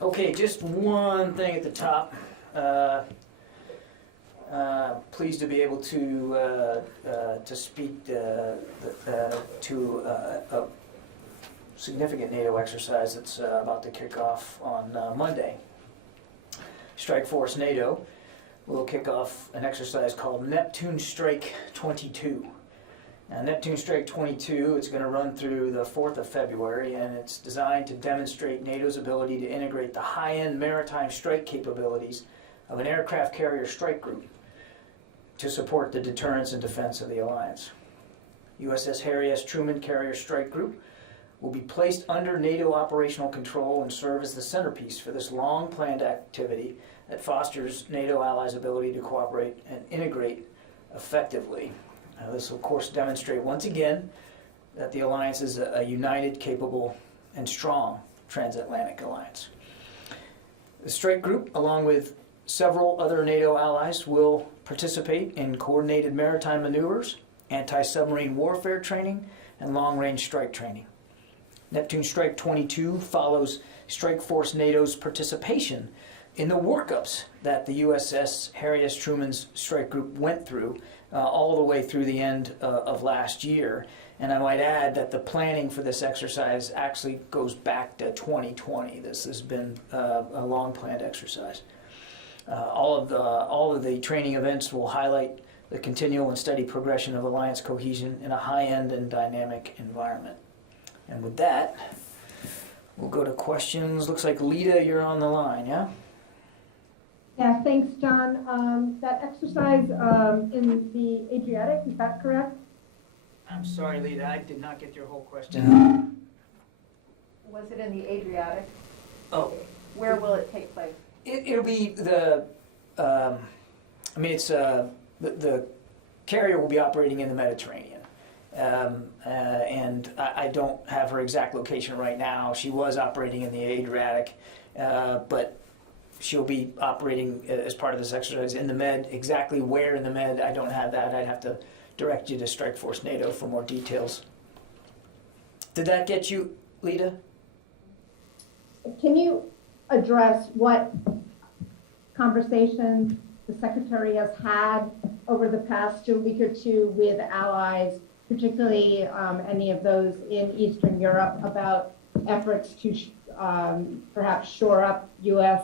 Okay, just one thing at the top. Pleased to be able to speak to a significant NATO exercise that's about to kick off on Monday. Strike Force NATO will kick off an exercise called Neptune Strike 22. Now, Neptune Strike 22, it's going to run through the 4th of February, and it's designed to demonstrate NATO's ability to integrate the high-end maritime strike capabilities of an aircraft carrier strike group to support the deterrence and defense of the alliance. USS Harry S. Truman Carrier Strike Group will be placed under NATO operational control and serve as the centerpiece for this long-planned activity that fosters NATO allies' ability to cooperate and integrate effectively. This will, of course, demonstrate once again that the alliance is a united, capable, and strong transatlantic alliance. The strike group, along with several other NATO allies, will participate in coordinated maritime maneuvers, anti-submarine warfare training, and long-range strike training. Neptune Strike 22 follows Strike Force NATO's participation in the workups that the USS Harry S. Truman's strike group went through all the way through the end of last year. And I might add that the planning for this exercise actually goes back to 2020. This has been a long-planned exercise. All of the training events will highlight the continual and steady progression of alliance cohesion in a high-end and dynamic environment. And with that, we'll go to questions. Looks like Lita, you're on the line, yeah? Yeah, thanks, John. That exercise in the Adriatic, is that correct? I'm sorry, Lita, I did not get your whole question. Was it in the Adriatic? Oh. Where will it take place? It'll be the carrier will be operating in the Mediterranean. And I don't have her exact location right now. She was operating in the Adriatic, but she'll be operating as part of this exercise in the Med. Exactly where in the Med, I don't have that. I'd have to direct you to Strike Force NATO for more details. Did that get you, Lita? Can you address what conversations the Secretary has had over the past week or two with allies, particularly any of those in Eastern Europe, about efforts to perhaps shore up U.S.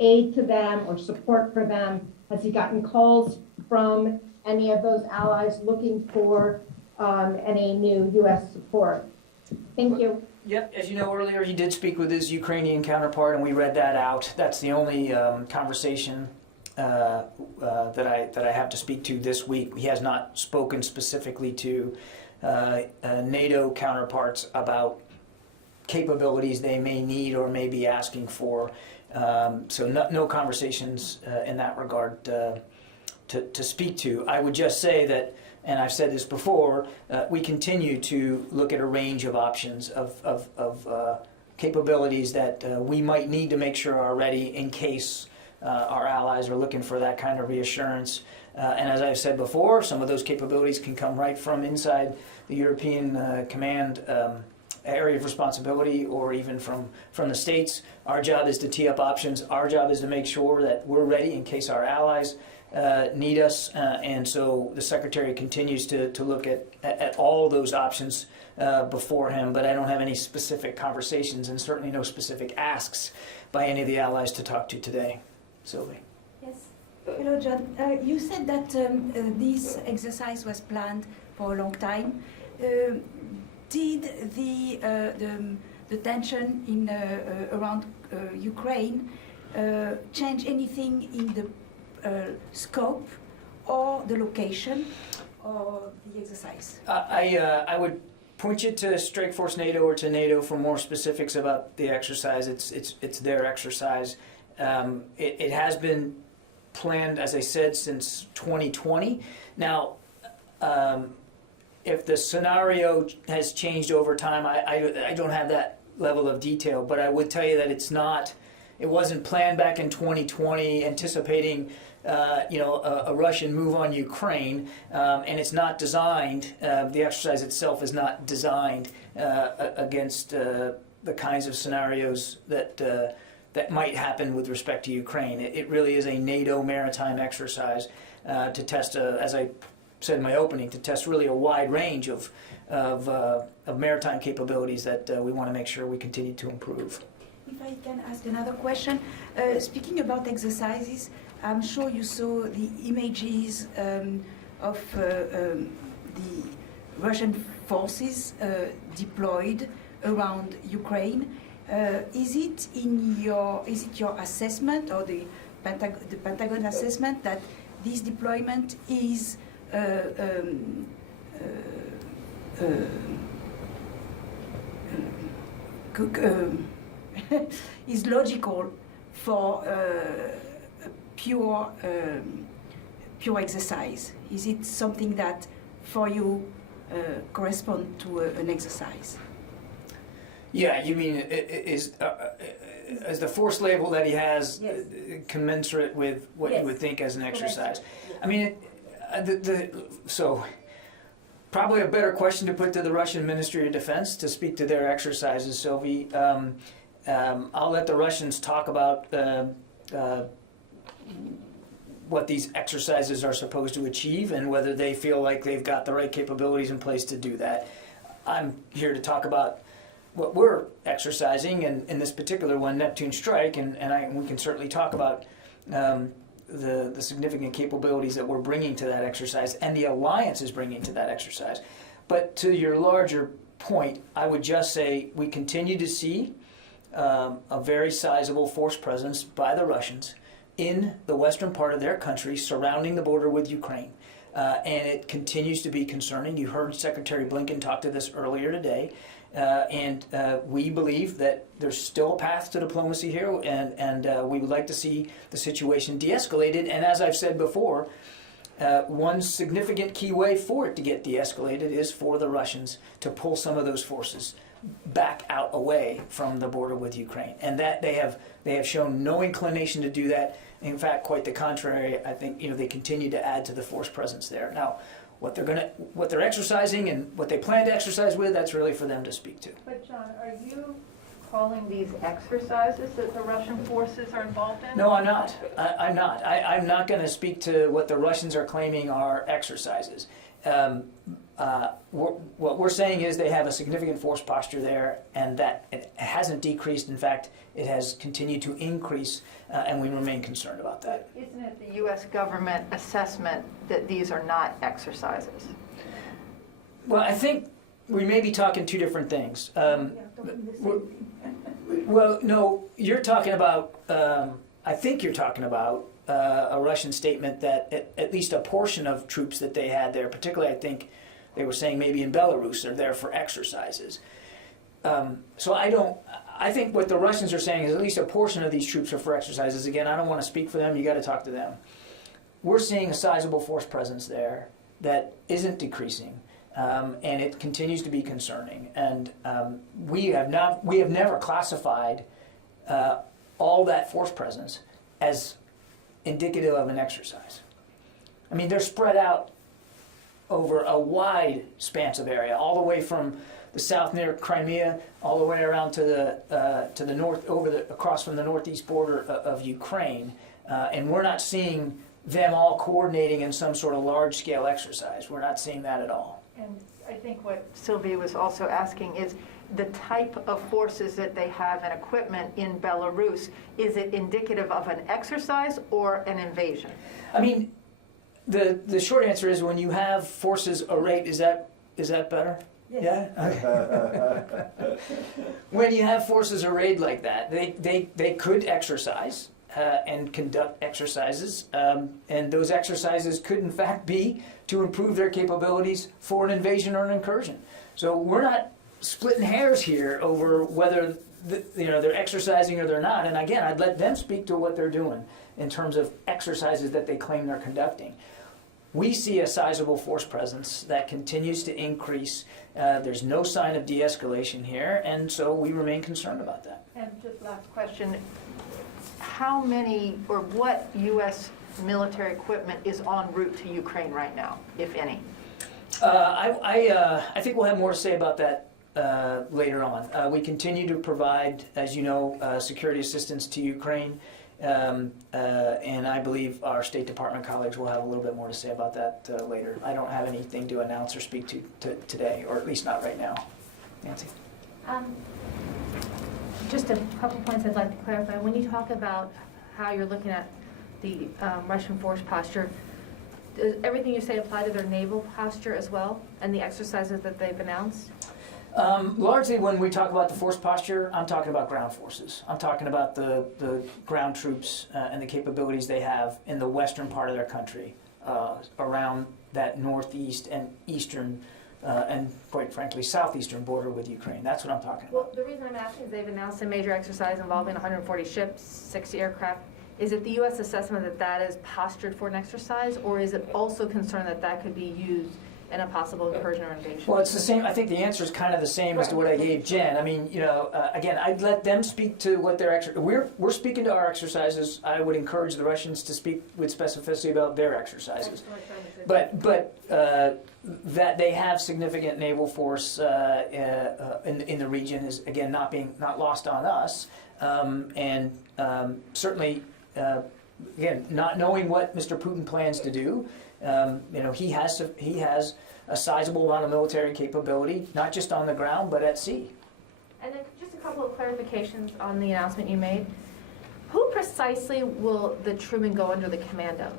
aid to them or support for them? Has he gotten calls from any of those allies looking for any new U.S. support? Thank you. Yep, as you know, earlier he did speak with his Ukrainian counterpart, and we read that out. That's the only conversation that I have to speak to this week. He has not spoken specifically to NATO counterparts about capabilities they may need or may be asking for. So no conversations in that regard to speak to. I would just say that, and I've said this before, we continue to look at a range of options of capabilities that we might need to make sure are ready in case our allies are looking for that kind of reassurance. And as I've said before, some of those capabilities can come right from inside the European command area of responsibility, or even from the States. Our job is to tee up options. Our job is to make sure that we're ready in case our allies need us, and so the Secretary continues to look at all those options before him, but I don't have any specific conversations and certainly no specific asks by any of the allies to talk to today. Sylvie. Yes. Hello, John. You said that this exercise was planned for a long time. Did the tension in around Ukraine change anything in the scope or the location of the exercise? I would point you to Strike Force NATO or to NATO for more specifics about the exercise. It's their exercise. It has been planned, as I said, since 2020. Now, if the scenario has changed over time, I don't have that level of detail, but I would tell you that it wasn't planned back in 2020 anticipating a Russian move on Ukraine, and it's not designed, the exercise itself is not designed against the kinds of scenarios that might happen with respect to Ukraine. It really is a NATO maritime exercise to test, as I said in my opening, to test really a wide range of maritime capabilities that we want to make sure we continue to improve. If I can ask another question, speaking about exercises, I'm sure you saw the images of the Russian forces deployed around Ukraine. Is it your assessment or the Pentagon assessment that this deployment is is logical for pure exercise? Is it something that for you correspond to an exercise? Yeah, you mean is the force label that he has Yes. commensurate with what you would think as an exercise? I mean, so probably a better question to put to the Russian Ministry of Defense to speak to their exercises, Sylvie. I'll let the Russians talk about what these exercises are supposed to achieve and whether they feel like they've got the right capabilities in place to do that. I'm here to talk about what we're exercising, and in this particular one, Neptune Strike, and we can certainly talk about the significant capabilities that we're bringing to that exercise and the alliance is bringing to that exercise. But to your larger point, I would just say we continue to see a very sizable force presence by the Russians in the western part of their country surrounding the border with Ukraine. And it continues to be concerning. You heard Secretary Blinken talk to this earlier today. And we believe that there's still a path to diplomacy here, and we would like to see the situation de-escalated. And as I've said before, one significant key way for it to get de-escalated is for the Russians to pull some of those forces back out away from the border with Ukraine, and that they have shown no inclination to do that. In fact, quite the contrary. I think they continue to add to the force presence there. Now, what they're exercising and what they plan to exercise with, that's really for them to speak to. But John, are you calling these exercises that the Russian forces are involved in? No, I'm not. I'm not. I'm not going to speak to what the Russians are claiming are exercises. What we're saying is they have a significant force posture there, and that it hasn't decreased. In fact, it has continued to increase, and we remain concerned about that. Isn't it the U.S. government assessment that these are not exercises? Well, I think we may be talking two different things. Well, no, you're talking about, I think you're talking about a Russian statement that at least a portion of troops that they had there, particularly I think they were saying maybe in Belarus, are there for exercises. So I think what the Russians are saying is at least a portion of these troops are for exercises. Again, I don't want to speak for them, you got to talk to them. We're seeing a sizable force presence there that isn't decreasing. And it continues to be concerning. And we have never classified all that force presence as indicative of an exercise. I mean, they're spread out over a wide span of area, all the way from the south near Crimea, all the way around to the north, across from the northeast border of Ukraine, and we're not seeing them all coordinating in some sort of large-scale exercise. We're not seeing that at all. And I think what Sylvie was also asking is the type of forces that they have and equipment in Belarus, is it indicative of an exercise or an invasion? I mean, the short answer is when you have forces arrayed, is that better? Yes. Yeah? Okay. When you have forces arrayed like that, they could exercise and conduct exercises, and those exercises could in fact be to improve their capabilities for an invasion or an incursion. So we're not splitting hairs here over whether they're exercising or they're not. And again, I'd let them speak to what they're doing in terms of exercises that they claim they're conducting. We see a sizable force presence that continues to increase. There's no sign of de-escalation here, and so we remain concerned about that. And just last question, how many or what U.S. military equipment is en route to Ukraine right now, if any? I think we'll have more to say about that later on. We continue to provide, as you know, security assistance to Ukraine, and I believe our State Department colleagues will have a little bit more to say about that later. I don't have anything to announce or speak to today, or at least not right now. Nancy? Just a couple points I'd like to clarify. When you talk about how you're looking at the Russian force posture, does everything you say apply to their naval posture as well, and the exercises that they've announced? Largely when we talk about the force posture, I'm talking about ground forces. I'm talking about the ground troops and the capabilities they have in the western part of their country, around that northeast and eastern, and quite frankly, southeastern border with Ukraine. That's what I'm talking about. Well, the reason I'm asking is they've announced a major exercise involving 140 ships, 60 aircraft. Is it the U.S. assessment that that is postured for an exercise, or is it also concerned that that could be used in a possible incursion or invasion? Well, it's the same. I think the answer is kind of the same as to what I gave Jen. I mean, again, I'd let them speak to what their we're speaking to our exercises. I would encourage the Russians to speak with specificity about their exercises. But that they have significant naval force in the region is again not lost on us, and certainly again not knowing what Mr. Putin plans to do. He has a sizable amount of military capability, not just on the ground, but at sea. And then just a couple of clarifications on the announcement you made. Who precisely will the Truman go under the command of?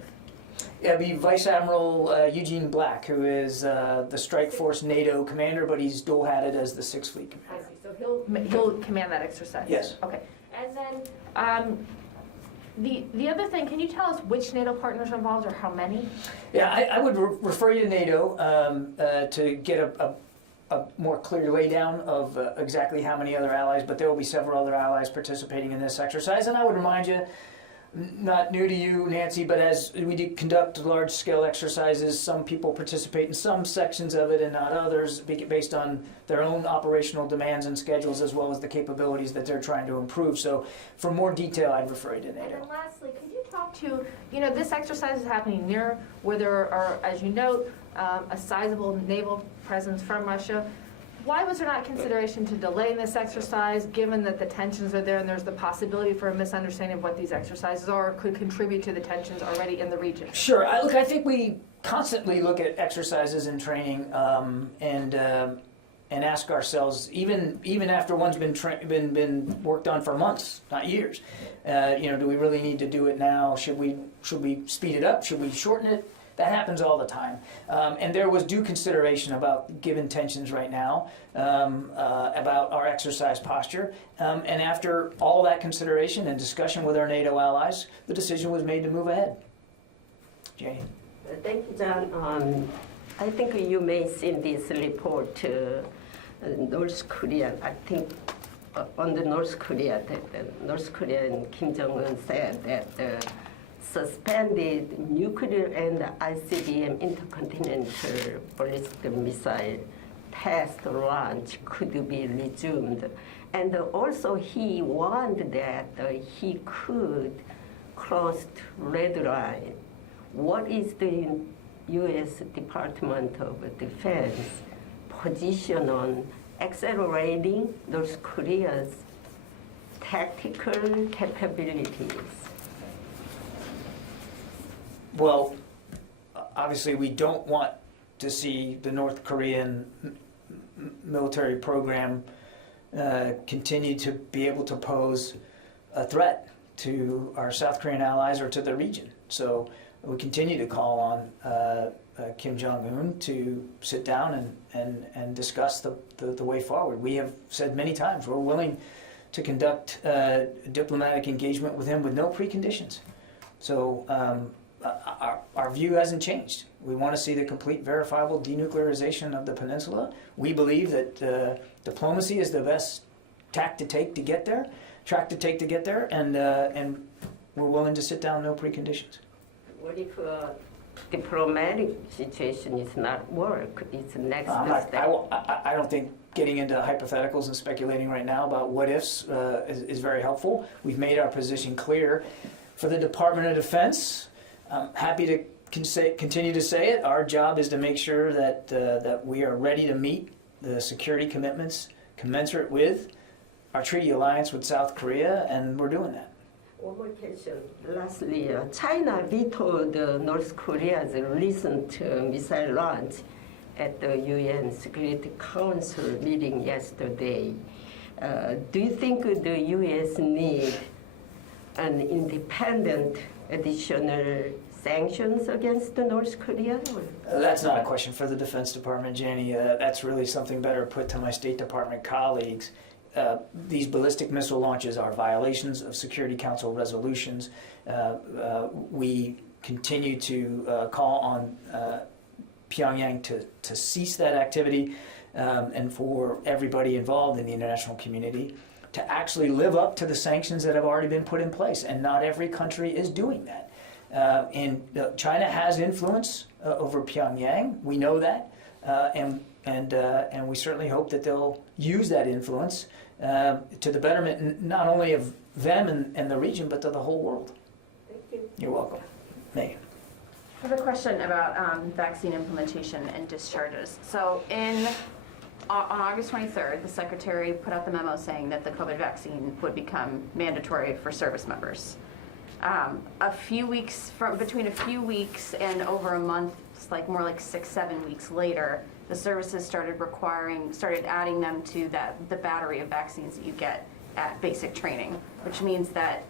It'll be Vice Admiral Eugene Black, who is the Strike Force NATO commander, but he's dual-hatted as the 6th Fleet commander. I see. So he'll command that exercise? Yes. Okay. And then the other thing, can you tell us which NATO partners are involved or how many? Yeah, I would refer you to NATO to get a more clear laydown of exactly how many other allies, but there will be several other allies participating in this exercise. And I would remind you, not new to you, Nancy, but as we do conduct large-scale exercises, some people participate in some sections of it and not others, based on their own operational demands and schedules, as well as the capabilities that they're trying to improve. So for more detail, I'd refer you to And NATO. then lastly, could you talk to, this exercise is happening near where there are, as you note, a sizable naval presence from Russia. Why was there not consideration to delay this exercise, given that the tensions are there and there's the possibility for a misunderstanding of what these exercises are, or could contribute to the tensions already in the region? Sure. I think we constantly look at exercises and training and ask ourselves, even after one's been worked on for months, not years, do we really need to do it now? Should we speed it up? Should we shorten it? That happens all the time. And there was due consideration about, given tensions right now, about our exercise posture. And after all that consideration and discussion with our NATO allies, the decision was made to move ahead. Jane. Thank you, John. I think you may see in this report, North Korea, I think on the North Korea, that North Korea and Kim Jong-un said that suspended nuclear and ICBM intercontinental ballistic missile test launch could be resumed. And also he warned that he could cross red line. What is the U.S. Department of Defense position on accelerating North Korea's tactical capabilities? Well, obviously we don't want to see the North Korean military program continue to be able to pose a threat to our South Korean allies or to the region. So we continue to call on Kim Jong-un to sit down and discuss the way forward. We have said many times we're willing to conduct diplomatic engagement with him with no preconditions. So our view hasn't changed. We want to see the complete verifiable denuclearization of the peninsula. We believe that diplomacy is the best track to take to get there, and we're willing to sit down, no preconditions. What if a diplomatic situation is not work? It's the next step. I don't think getting into hypotheticals and speculating right now about what ifs is very helpful. We've made our position clear. For the Department of Defense, I'm happy to continue to say it. Our job is to make sure that we are ready to meet the security commitments commensurate with our treaty alliance with South Korea, and we're doing that. One more question. Lastly, China vetoed North Korea's recent missile launch at the UN Security Council meeting yesterday. Do you think the U.S. need an independent additional sanctions against North Korea? That's not a question for the Defense Department, Janie. That's really something better put to my State Department colleagues. These ballistic missile launches are violations of Security Council resolutions. We continue to call on Pyongyang to cease that activity and for everybody involved in the international community to actually live up to the sanctions that have already been put in place. And not every country is doing that. China has influence over Pyongyang. We know that. And we certainly hope that they'll use that influence to the betterment not only of them and the region, but to the whole world. Thank you. You're welcome. Megan. I have a question about vaccine implementation and discharges. So on August 23rd, the Secretary put out the memo saying that the COVID vaccine would become mandatory for service members. Between a few weeks and over a month, it's like more like 6-7 weeks later, the services started adding them to the battery of vaccines that you get at basic training, which means that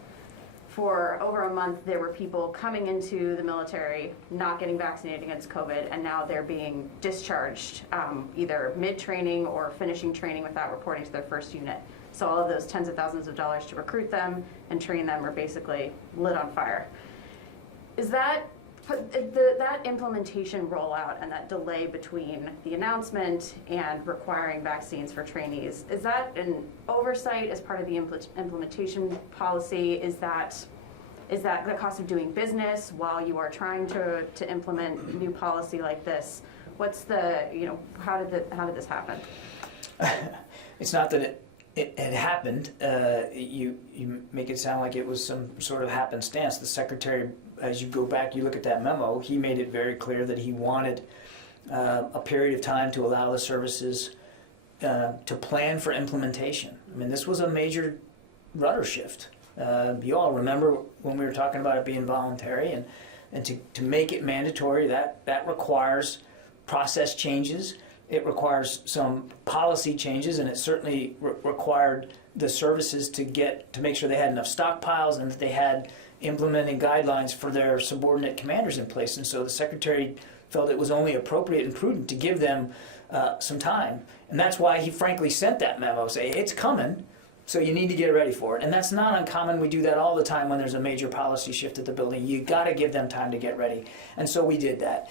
for over a month, there were people coming into the military not getting vaccinated against COVID, and now they're being discharged either mid-training or finishing training without reporting to their first unit. So all of those tens of thousands of dollars to recruit them and train them are basically lit on fire. Is that implementation rollout and that delay between the announcement and requiring vaccines for trainees, is that an oversight as part of the implementation policy? Is that the cost of doing business while you are trying to implement new policy like this? What's how did this happen? It's not that it had happened. You make it sound like it was some sort of happenstance. The Secretary, as you go back, you look at that memo, he made it very clear that he wanted a period of time to allow the services to plan for implementation. I mean, this was a major rudder shift. You all remember when we were talking about it being voluntary, and to make it mandatory, that requires process changes. It requires some policy changes, and it certainly required the services to make sure they had enough stockpiles and that they had implementing guidelines for their subordinate commanders in place. And so the Secretary felt it was only appropriate and prudent to give them some time. And that's why he frankly sent that memo, say, it's coming, so you need to get ready for it. And that's not uncommon. We do that all the time when there's a major policy shift at the building. You got to give them time to get ready. And so we did that.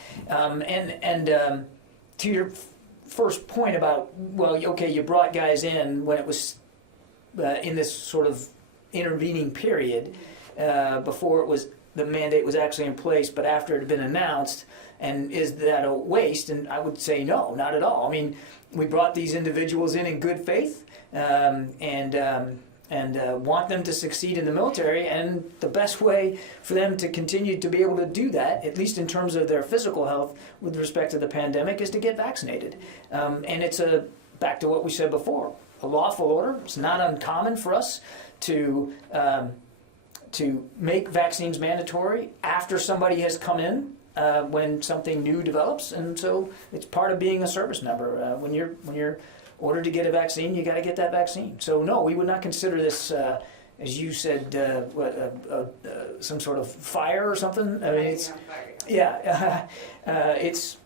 To your first point about, well, okay, you brought guys in when it was in this sort of intervening period before the mandate was actually in place, but after it had been announced, and is that a waste? And I would say no, not at all. I mean, we brought these individuals in good faith and want them to succeed in the military, and the best way for them to continue to be able to do that, at least in terms of their physical health with respect to the pandemic, is to get vaccinated. And it's back to what we said before, a lawful order. It's not uncommon for us to make vaccines mandatory after somebody has come in when something new develops, and so it's part of being a service member. When you're ordered to get a vaccine, you got to get that vaccine. So no, we would not consider this, as you said, some sort of fire or something. I mean,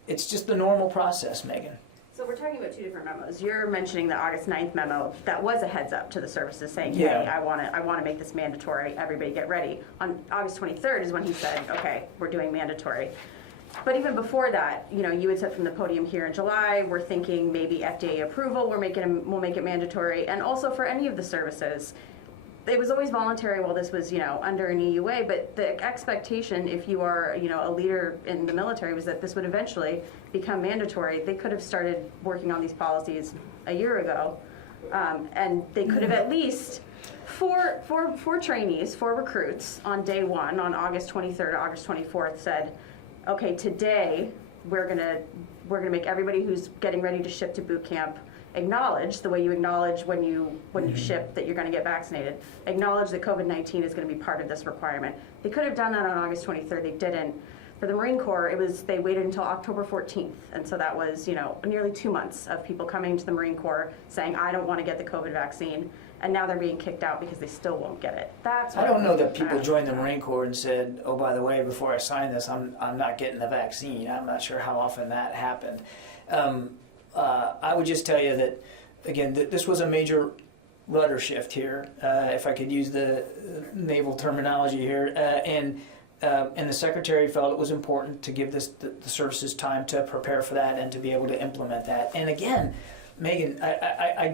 it's just the normal process, Megan. So we're talking about two different memos. You're mentioning the August 9th memo. That was a heads up to the services saying, hey, Yeah. I want to make this mandatory. Everybody get ready. On August 23rd is when he said, okay, we're doing mandatory. But even before that, you had said from the podium here in July, we're thinking maybe FDA approval, we'll make it mandatory. And also for any of the services, it was always voluntary while this was, under an EUA, but the expectation, if you are, a leader in the military, was that this would eventually become mandatory. They could have started working on these policies a year ago, and they could have at least, for trainees, for recruits, on day one, on August 23rd, August 24th, said, okay, today we're gonna make everybody who's getting ready to ship to boot camp acknowledge, the way you acknowledge when you ship that you're going to get vaccinated, acknowledge that COVID-19 is going to be part of this requirement. They could have done that on August 23rd. They didn't. For the Marine Corps, they waited until October 14th, and so that was, nearly 2 months of people coming to the Marine Corps saying, I don't want to get the COVID vaccine, and now they're being kicked out because they still won't get it. I don't know that people joined the Marine Corps and said, oh, by the way, before I sign this, I'm not getting the vaccine. I'm not sure how often that happened. I would just tell you that, again, this was a major rudder shift here, if I could use the naval terminology here, and the Secretary felt it was important to give the services time to prepare for that and to be able to implement that. And again, Megan, I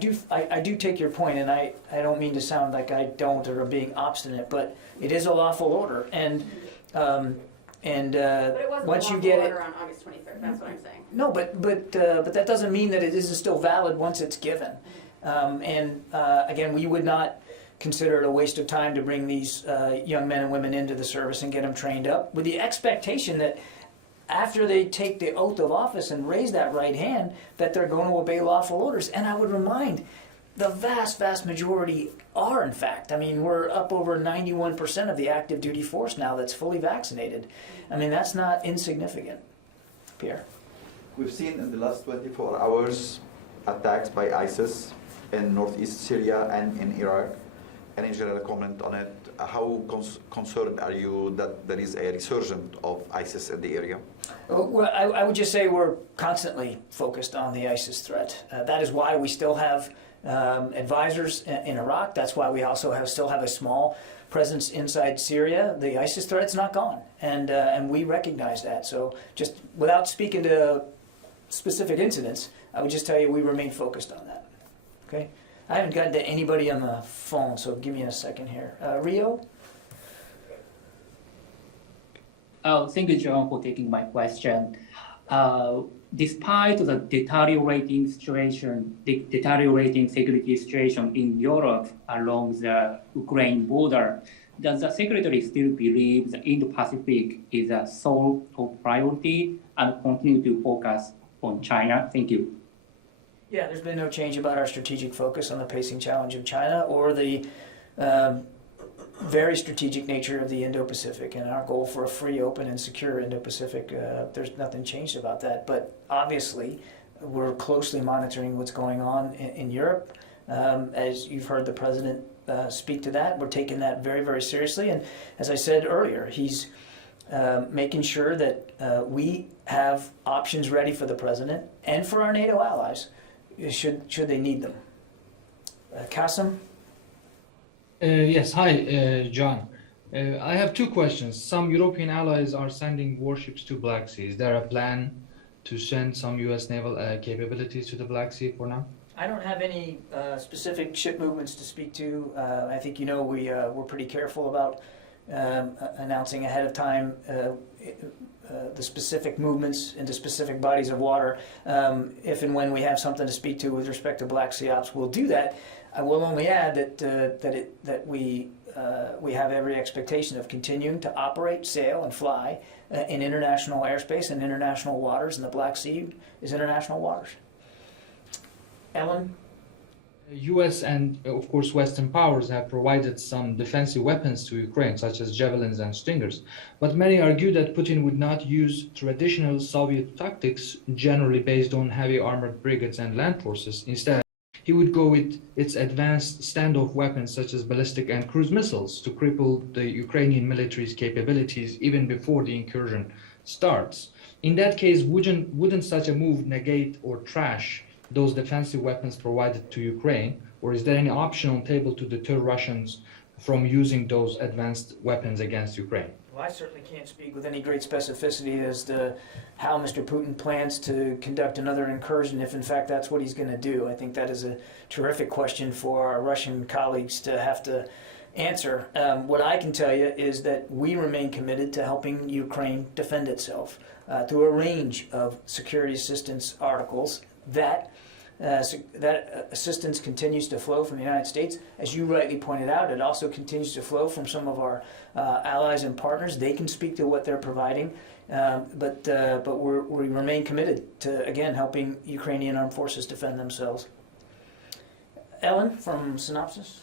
do take your point, and I don't mean to sound like I don't or being obstinate, but it is a lawful order, and But it wasn't once a you get order it, on August 23rd, that's what I'm saying. no, but that doesn't mean that it isn't still valid once it's given. Again, we would not consider it a waste of time to bring these young men and women into the service and get them trained up with the expectation that after they take the oath of office and raise that right hand, that they're going to obey lawful orders. And I would remind, the vast, vast majority are, in fact. I mean, we're up over 91% of the active duty force now that's fully vaccinated. I mean, that's not insignificant. Pierre? We've seen in the last 24 hours attacks by ISIS in northeast Syria and in Iraq. Any general comment on it? How concerned are you that there is a resurgence of ISIS in the area? Well, I would just say we're constantly focused on the ISIS threat. That is why we still have advisors in Iraq. That's why we also still have a small presence inside Syria. The ISIS threat's not gone, and we recognize that. So just without speaking to specific incidents, I would just tell you we remain focused on that. Okay? I haven't gotten to anybody on the phone, so give me a second here. Rio? Thank you, John, for taking my question. Despite the deteriorating security situation in Europe along the Ukraine border, does the Secretary still believe the Indo-Pacific is a sole top priority and continue to focus on China? Thank you. Yeah, there's been no change about our strategic focus on the pacing challenge of China or the very strategic nature of the Indo-Pacific and our goal for a free, open, and secure Indo-Pacific. There's nothing changed about that. But obviously, we're closely monitoring what's going on in Europe. As you've heard the President speak to that, we're taking that very, very seriously. And as I said earlier, he's making sure that we have options ready for the President and for our NATO allies should they need them. Qasim? Yes, hi, John. I have two questions. Some European allies are sending warships to Black Sea. Is there a plan to send some U.S. naval capabilities to the Black Sea for now? I don't have any specific ship movements to speak to. I think we're pretty careful about announcing ahead of time the specific movements into specific bodies of water. If and when we have something to speak to with respect to Black Sea ops, we'll do that. I will only add that we have every expectation of continuing to operate, sail, and fly in international airspace and international waters, and the Black Sea is international waters. Ellen? U.S. and, of course, Western powers have provided some defensive weapons to Ukraine, such as javelins and stingers. But many argue that Putin would not use traditional Soviet tactics, generally based on heavy armored brigades and land forces. Instead, he would go with its advanced standoff weapons, such as ballistic and cruise missiles, to cripple the Ukrainian military's capabilities even before the incursion starts. In that case, wouldn't such a move negate or trash those defensive weapons provided to Ukraine, or is there any option on the table to deter Russians from using those advanced weapons against Ukraine? Well, I certainly can't speak with any great specificity as to how Mr. Putin plans to conduct another incursion, if in fact that's what he's going to do. I think that is a terrific question for our Russian colleagues to have to answer. What I can tell you is that we remain committed to helping Ukraine defend itself through a range of security assistance articles that that assistance continues to flow from the United States. As you rightly pointed out, it also continues to flow from some of our allies and partners. They can speak to what they're providing, but we remain committed to, again, helping Ukrainian armed forces defend themselves. Ellen from Synopsis.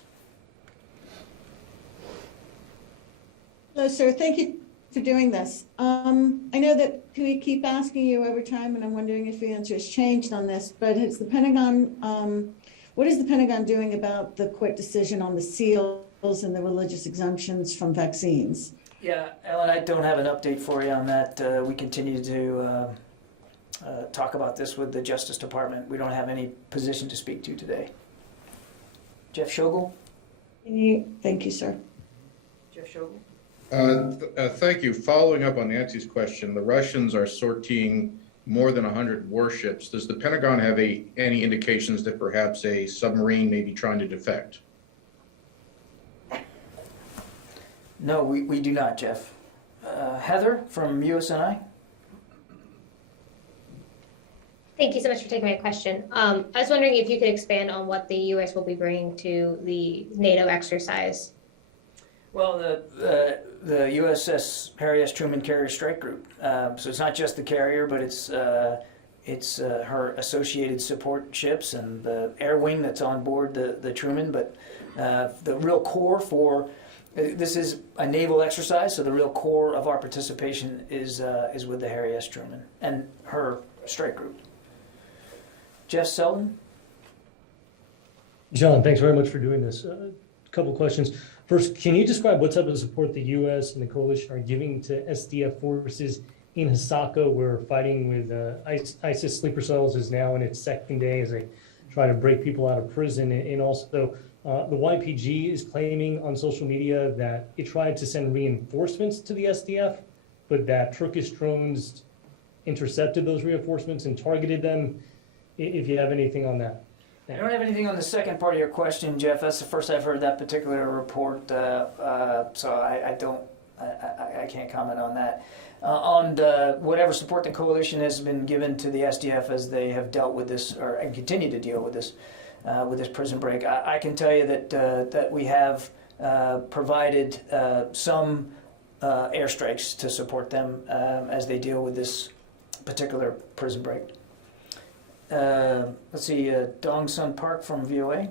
Hello, sir. Thank you for doing this. I know that we keep asking you over time, and I'm wondering if the answer has changed on this, but has the Pentagon, what is the Pentagon doing about the quick decision on the seals and the religious exemptions from vaccines? Yeah, Ellen, I don't have an update for you on that. We continue to talk about this with the Justice Department. We don't have any position to speak to today. Jeff Shogel? Thank you, sir. Jeff Shogel? Thank you. Following up on Nancy's question, the Russians are sorting more than 100 warships. Does the Pentagon have any indications that perhaps a submarine may be trying to defect? No, we do not, Jeff. Heather from USNI? Thank you so much for taking my question. I was wondering if you could expand on what the U.S. will be bringing to the NATO exercise. Well, the USS Harry S. Truman Carrier Strike Group. So it's not just the carrier, but it's her associated support ships and the air wing that's on board the Truman. But the real core for this is a naval exercise, so the real core of our participation is with the Harry S. Truman and her strike group. Jeff Selden. John, thanks very much for doing this. A couple questions. First, can you describe what type of support the U.S. and the coalition are giving to SDF forces in Hasaka, where fighting with ISIS sleeper cells is now in its second day as they try to break people out of prison? And also, the YPG is claiming on social media that it tried to send reinforcements to the SDF, but that Turkish drones intercepted those reinforcements and targeted them. If you have anything on that. I don't have anything on the second part of your question, Jeff. That's the first I've heard that particular report, so I can't comment on that. On whatever support the coalition has been given to the SDF as they have dealt with this, and continue to deal with this prison break, I can tell you that we have provided some airstrikes to support them as they deal with this particular prison break. Let's see, Dong Sun Park from VOA.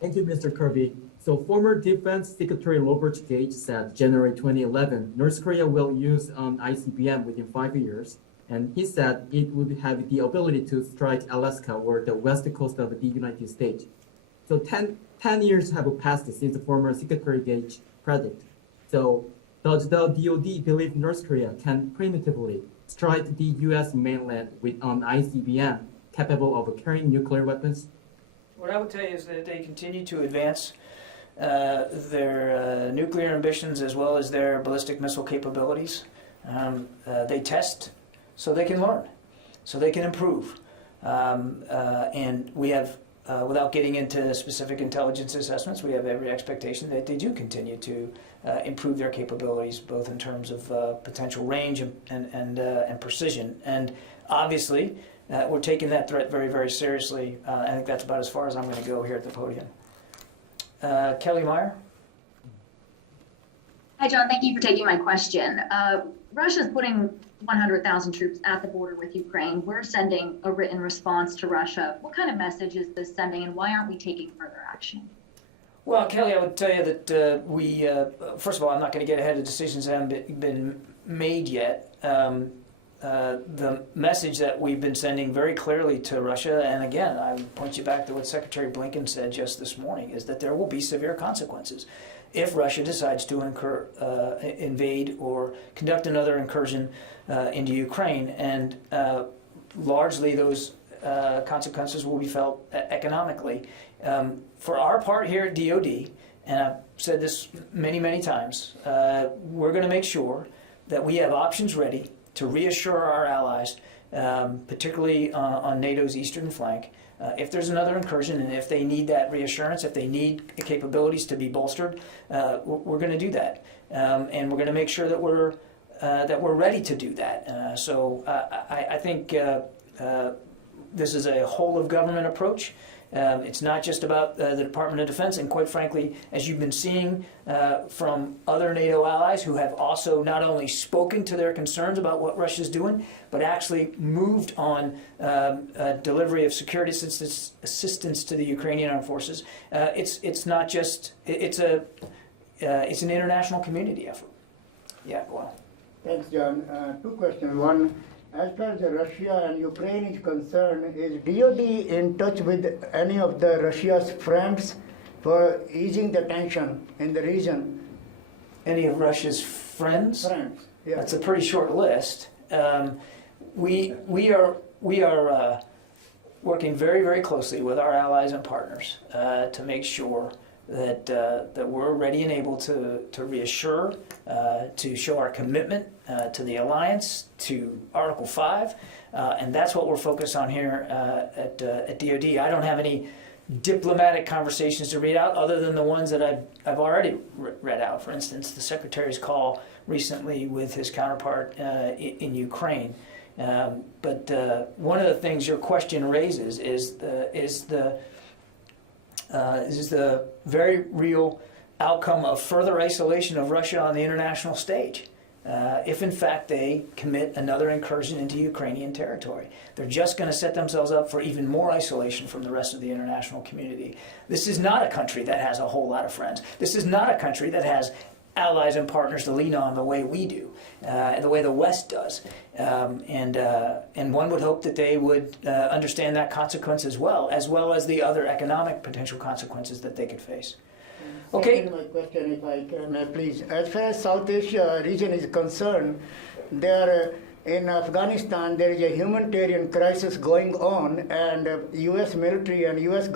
Thank you, Mr. Kirby. So former Defense Secretary Robert Gage said January 2011, North Korea will use ICBM within 5 years. And he said it would have the ability to strike Alaska or the west coast of the United States. So 10 years have passed since the former Secretary Gage predict. So does the DoD believe North Korea can primitively strike the U.S. mainland with an ICBM capable of carrying nuclear weapons? What I would tell you is that they continue to advance their nuclear ambitions as well as their ballistic missile capabilities. They test so they can learn, so they can improve. And we have, without getting into specific intelligence assessments, we have every expectation that they do continue to improve their capabilities, both in terms of potential range and precision. And obviously, we're taking that threat very, very seriously. I think that's about as far as I'm going to go here at the podium. Kelly Meyer. Hi, John. Thank you for taking my question. Russia's putting 100,000 troops at the border with Ukraine. We're sending a written response to Russia. What kind of message is this sending, and why aren't we taking further action? Well, Kelly, I would tell you that we, first of all, I'm not going to get ahead of decisions that haven't been made yet. The message that we've been sending very clearly to Russia, and again, I point you back to what Secretary Blinken said just this morning, is that there will be severe consequences if Russia decides to invade or conduct another incursion into Ukraine. And largely those consequences will be felt economically. For our part here at DoD, and I've said this many, many times, we're going to make sure that we have options ready to reassure our allies, particularly on NATO's eastern flank, if there's another incursion and if they need that reassurance, if they need capabilities to be bolstered, we're going to do that. And we're going to make sure that we're that we're ready to do that. So I think this is a whole of government approach. It's not just about the Department of Defense, and quite frankly, as you've been seeing from other NATO allies who have also not only spoken to their concerns about what Russia's doing, but actually moved on delivery of security assistance to the Ukrainian armed forces. It's not just it's an international community effort. Yeah, well. Thanks, John. Two questions. One, as far as Russia and Ukraine is concerned, is DoD in touch with any of the Russia's friends for easing the tension in the region? Any of Russia's friends? Friends, yeah. That's a pretty short list. We are working very, very closely with our allies and partners to make sure that we're ready and able to reassure, to show our commitment to the alliance, to Article 5, and that's what we're focused on here at DoD. I don't have any diplomatic conversations to read out other than the ones that I've already read out. For instance, the Secretary's call recently with his counterpart in Ukraine. But one of the things your question raises is the very real outcome of further isolation of Russia on the international stage. If in fact they commit another incursion into Ukrainian territory, they're just going to set themselves up for even more isolation from the rest of the international community. This is not a country that has a whole lot of friends. This is not a country that has allies and partners to lean on the way we do, the way the West does. And one would hope that they would understand that consequence as well as the other economic potential consequences that they could face. Okay. My question, if I can, please. As far as South Asia region is concerned, there in Afghanistan there is a humanitarian crisis going on, and U.S. military and U.S.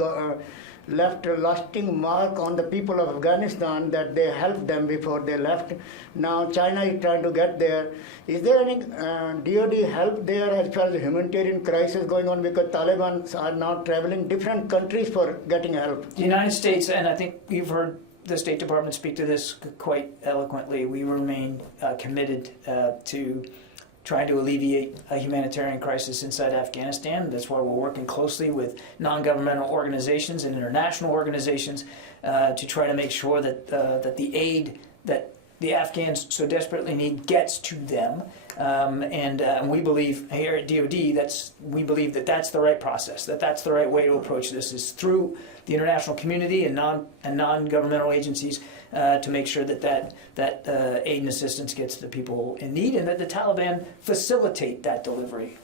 left a lasting mark on the people of Afghanistan that they helped them before they left. Now China is trying to get there. Is there any DoD help there as far as the humanitarian crisis going on, because Taliban are now traveling different countries for getting help? The United States, and I think you've heard the State Department speak to this quite eloquently, we remain committed to trying to alleviate a humanitarian crisis inside Afghanistan. That's why we're working closely with non-governmental organizations and international organizations to try to make sure that that the aid that the Afghans so desperately need gets to them. And we believe here at DoD we believe that that's the right process, that's the right way to approach this, is through the international community and non-governmental agencies to make sure that aid and assistance gets to the people in need, and that the Taliban facilitate that delivery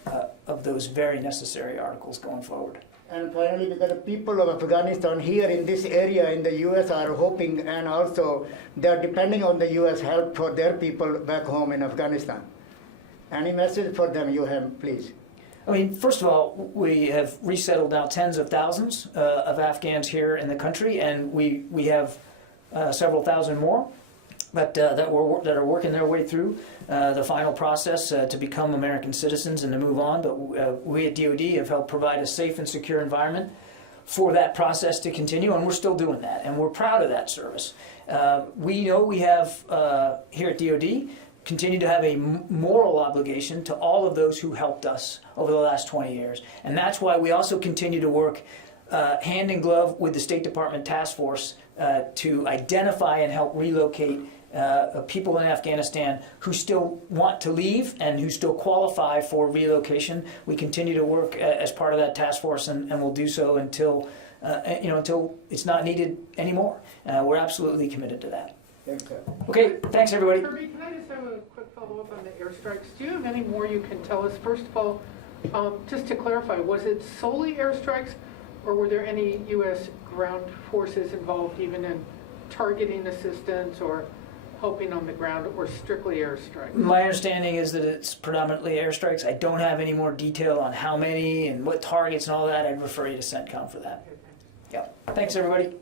of those very necessary articles going forward. And finally, because the people of Afghanistan here in this area in the U.S. are hoping, and also they are depending on the U.S. help for their people back home in Afghanistan. Any message for them you have, please? I mean, first of all, we have resettled now tens of thousands of Afghans here in the country, and we have several thousand more that are working their way through the final process to become American citizens and to move on. But we at DoD have helped provide a safe and secure environment for that process to continue, and we're still doing that, and we're proud of that service. We know we have here at DoD continue to have a moral obligation to all of those who helped us over the last 20 years. And that's why we also continue to work hand in glove with the State Department task force to identify and help relocate people in Afghanistan who still want to leave and who still qualify for relocation. We continue to work as part of that task force, and will do so until it's not needed anymore. We're absolutely committed to that. Okay, thanks everybody. Kirby, can I just have a quick follow-up on the airstrikes? Do you have any more you can tell us? First of all, just to clarify, was it solely airstrikes, or were there any U.S. ground forces involved even in targeting assistance or helping on the ground, or strictly airstrikes? My understanding is that it's predominantly airstrikes. I don't have any more detail on how many and what targets and all that. I'd refer you to CENTCOM for that. Yeah. Thanks everybody.